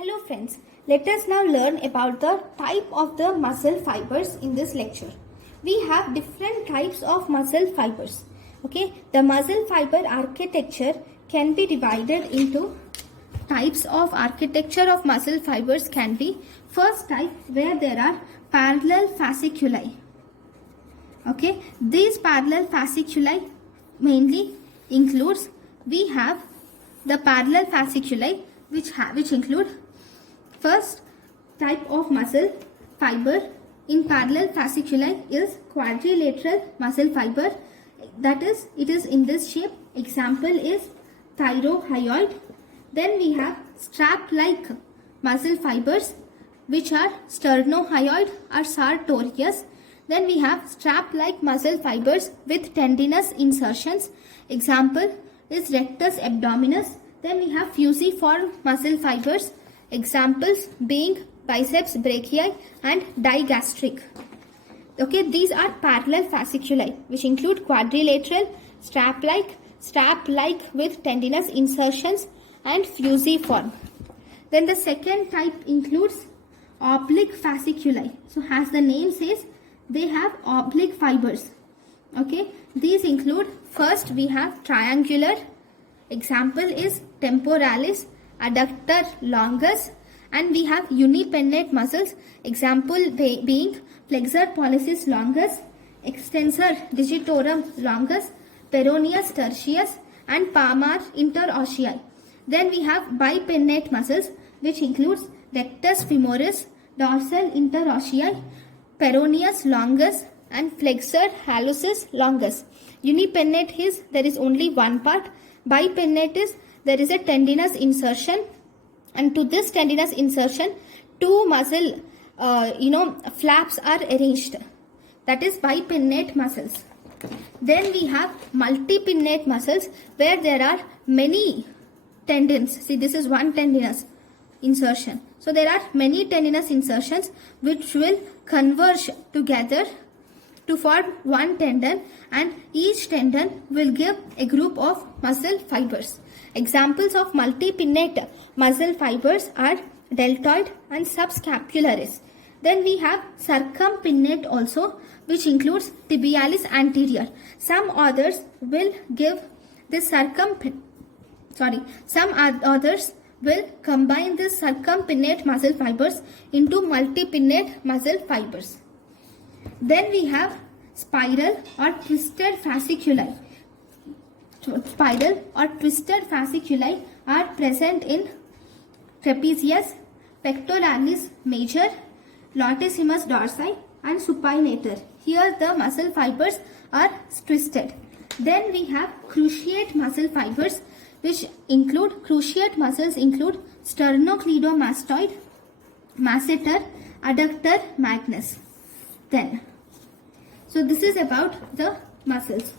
Hello friends, let us now learn about the type of the muscle fibers in this lecture. We have different types of muscle fibers. Okay, the muscle fiber architecture can be divided into types of architecture of muscle fibers can be first type where there are parallel fasciculi. Okay, these parallel fasciculi mainly includes we have the parallel fasciculi which include first type of muscle fiber in parallel fasciculi is quadrilateral muscle fiber, that is it is in this shape. Example is thyrohyoid. Then we have strap like muscle fibers which are sternohyoid or sartorius. Then we have strap like muscle fibers with tendinous insertions. Example is rectus abdominis. Then we have fusiform muscle fibers. Examples being biceps brachii and digastric. Okay, these are parallel fasciculi which include quadrilateral, strap-like with tendinous insertions and fusiform. Then the second type includes oblique fasciculi. So as the name says, they have oblique fibers. Okay, these include first we have triangular. Example is temporalis, adductor longus, and we have unipennate muscles. Example being flexor pollicis longus, extensor digitorum longus, peroneus tertius, and palmar interossei. Then we have bipennate muscles which includes rectus femoris, dorsal interossei, peroneus longus, and flexor hallucis longus. Unipennate is there is only one part. Bipennate is there is a tendinous insertion, and to this tendinous insertion two muscle flaps are arranged. That is bipennate muscles. Then we have multipinnate muscles where there are many tendons. See, this is one tendinous insertion. So there are many tendinous insertions which will converge together to form one tendon, and each tendon will give a group of muscle fibers. Examples of multipinnate muscle fibers are deltoid and subscapularis. Then we have circumpinnate also, which includes tibialis anterior. Some authors will give this some others will combine the circumpinnate muscle fibers into multipinnate muscle fibers. Then we have spiral or twisted fasciculi. Spiral or twisted fasciculi are present in trapezius, pectoralis major, latissimus dorsi, and supinator. Here the muscle fibers are twisted. Then we have cruciate muscle fibers which include cruciate muscles include sternocleidomastoid, masseter, adductor magnus. Then, so this is about the muscles,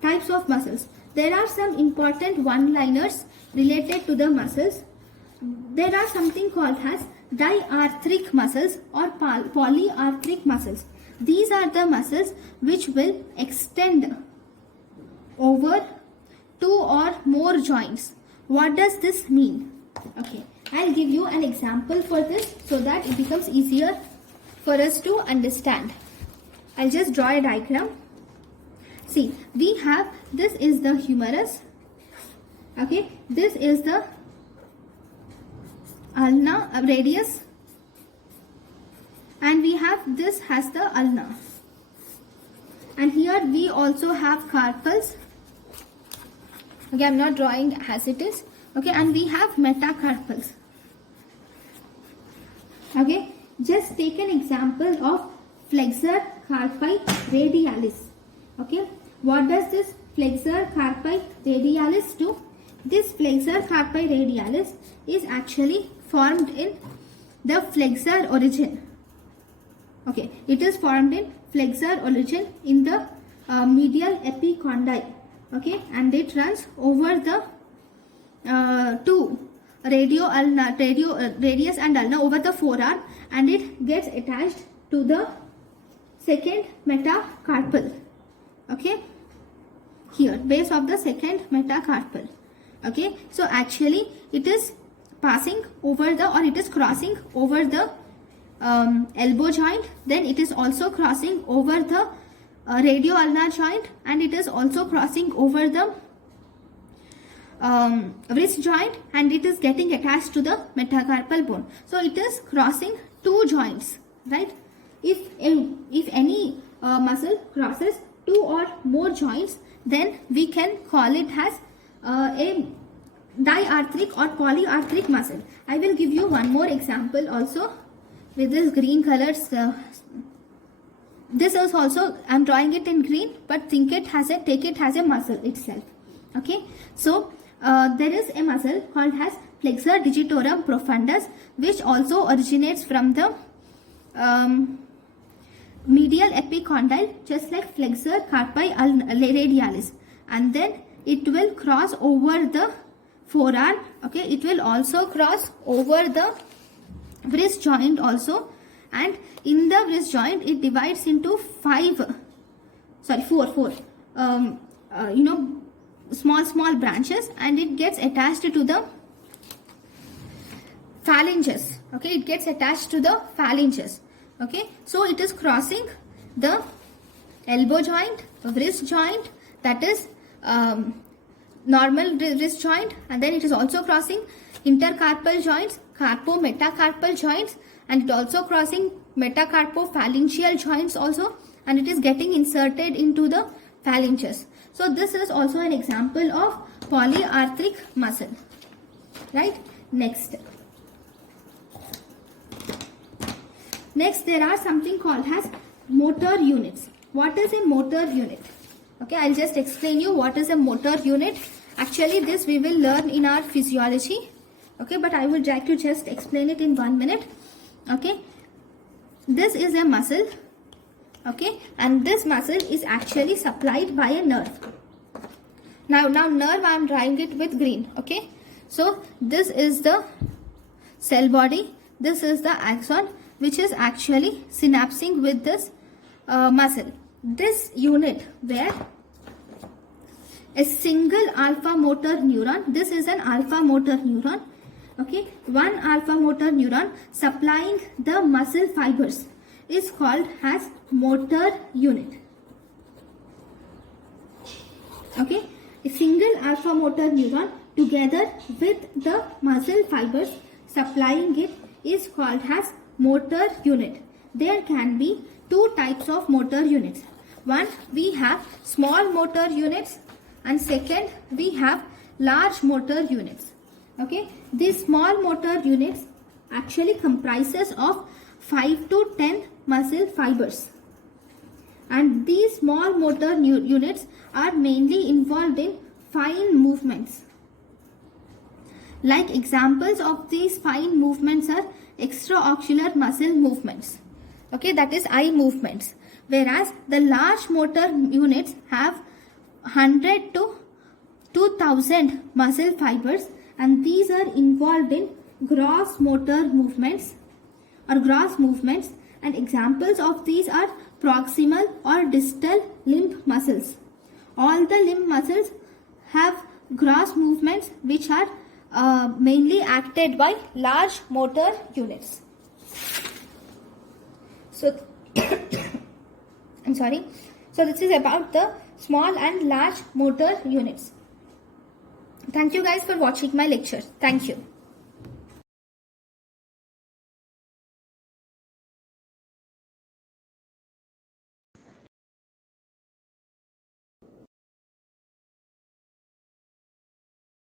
types of muscles. There are some important one-liners related to the muscles. There are something called as diarthric muscles or polyarthric muscles. These are the muscles which will extend over two or more joints. What does this mean? Okay, I'll give you an example for this so that it becomes easier for us to understand. I'll just draw a diagram. See, we have, this is the humerus. Okay, this is the ulna radius, and we have this has the ulna. And here we also have carpals. Okay, I'm not drawing as it is. Okay, and we have metacarpals. Okay, just take an example of flexor carpi radialis. Okay, what does this flexor carpi radialis do? This flexor carpi radialis is actually formed in the flexor origin. Okay, it is formed in flexor origin in the medial epicondyle. Okay, and it runs over the two radius and ulna over the forearm, and it gets attached to the second metacarpal. Okay, here base of the second metacarpal. Okay, so actually it is passing over the, or it is crossing over the elbow joint. Then it is also crossing over the radio-ulnar joint, and it is also crossing over the wrist joint, and it is getting attached to the metacarpal bone. So it is crossing two joints, right? If any muscle crosses two or more joints, then we can call it as a diarthric or polyarthric muscle. I will give you one more example also with this green colors. This is also, I am drawing it in green, but take it as a muscle itself. Okay, so there is a muscle called as flexor digitorum profundus, which also originates from the medial epicondyle, just like flexor carpi radialis, and then it will cross over the forearm. Okay, it will also cross over the wrist joint also, and in the wrist joint it divides into four small branches, and it gets attached to the phalanges. Okay, it gets attached to the phalanges. Okay, so it is crossing the elbow joint, wrist joint, that is normal wrist joint, and then it is also crossing intercarpal joints, carpo-metacarpal joints, and it also crossing metacarpo-phalangeal joints also, and it is getting inserted into the phalanges. So this is also an example of polyarthric muscle, right? Next, there are something called as motor units. What is a motor unit? Okay, I'll just explain you what is a motor unit. Actually, this we will learn in our physiology. Okay, but I would like to just explain it in 1 minute. Okay, this is a muscle. Okay, and this muscle is actually supplied by a nerve. Now nerve, I am drawing it with green. Okay, so this is the cell body. This is the axon, which is actually synapsing with this muscle. This unit where a single alpha motor neuron, this is an alpha motor neuron. Okay, one alpha motor neuron supplying the muscle fibers is called as motor unit. Okay, a single alpha motor neuron together with the muscle fibers supplying it is called as motor unit. There can be two types of motor units. One, we have small motor units, and second, we have large motor units. Okay, these small motor units actually comprises of 5 to 10 muscle fibers, and these small motor units are mainly involved in fine movements. Like examples of these fine movements are extraocular muscle movements. Okay, that is eye movements. Whereas the large motor units have 100 to 2000 muscle fibers, and these are involved in gross motor movements or gross movements, and examples of these are proximal or distal limb muscles. All the limb muscles have gross movements which are mainly acted by large motor units. So I'm sorry. So this is about the small and large motor units. Thank you guys for watching my lecture. Thank you.